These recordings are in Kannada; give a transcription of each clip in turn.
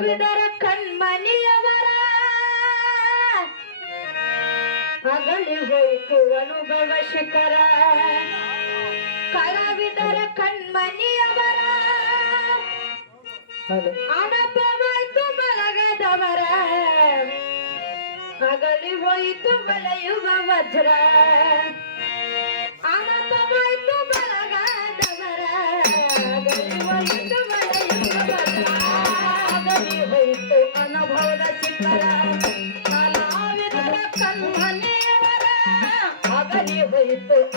அகழ்தொரு கண்மணி அவரா அகழிகைக்கு அனுபவ சிகர கலவிதர கண்மணி அவரா அனுபவ துமலகதவர அகழி ஒய்த்து விளையுப வஜ்ர அனுபவ ಕಲಾ ವಿದ ಕಮ್ಮನೀಯ ವರ ಮಗದಿವಯಿತು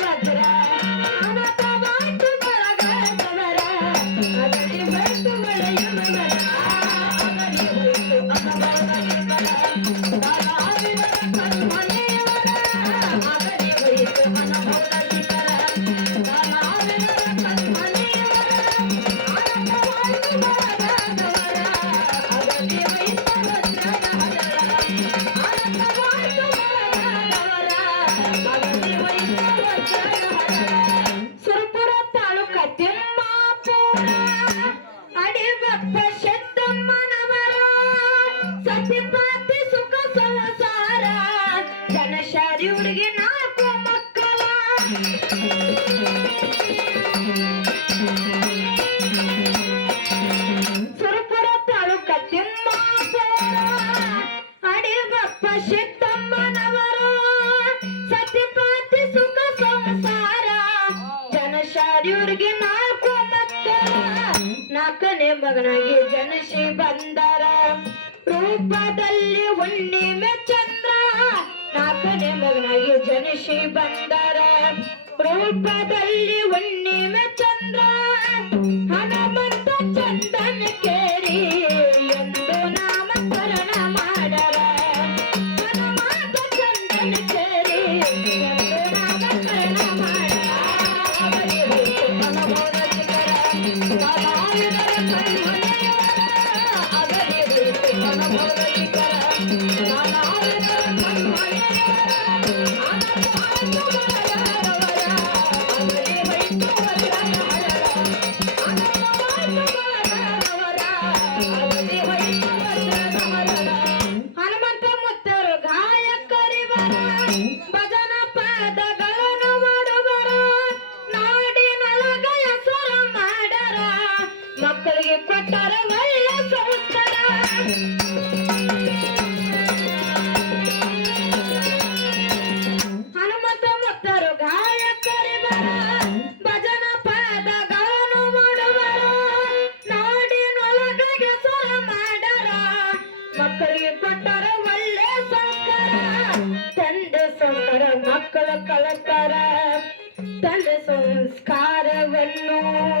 ಮಗನಿಗೆ ನಾಲ್ಕು ಮಕ್ಕ ನಾಲ್ಕನೇ ಮಗನಾಗಿ ಜನಸಿ ಬಂದರ ರೂಪದಲ್ಲಿ ಹುಣ್ಣಿಮೆ ಚಂದ್ರ ನಾಲ್ಕನೇ ಮಗನಾಗಿ ಜನಸಿ ಬಂದರ ರೂಪದಲ್ಲಿ ಹುಣ್ಣಿಮೆ ಚಂದ್ರ ತನ್ನ ಸಂಸ್ಕಾರವನ್ನು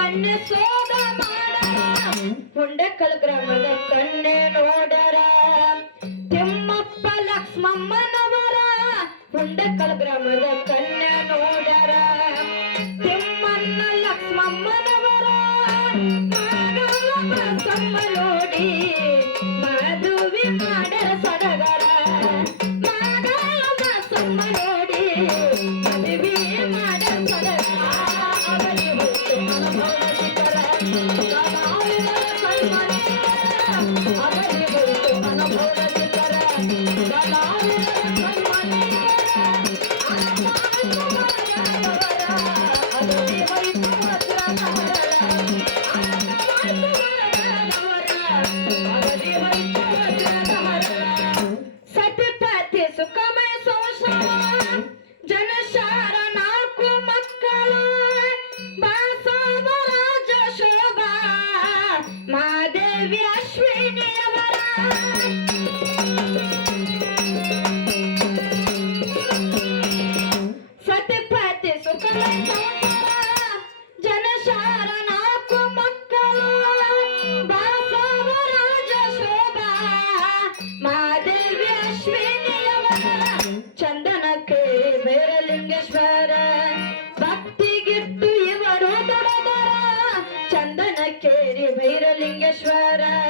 ಕಣ್ಣೆ ಸೋಡ ಮಾಡ ಪುಂಡಕ್ಕಲು ಗ್ರಾಮದ ಕಣ್ಣೆ ನೋಡರ ತಿಮ್ಮಪ್ಪ ಲಕ್ಷ್ಮಮ್ಮನವರ ಪುಂಡಕ್ಕಲು ಗ್ರಾಮದ ಕಣ್ಣ ನೋಡರ ತಿಮ್ಮಣ್ಣ ಲಕ್ಷ್ಮಮ್ಮನವರ ತಮ್ಮ ನೋಡಿ ಮದುವೆ ಮಾಡರ ಸಡಗರ Ishwara.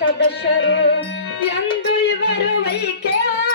सदसरु इ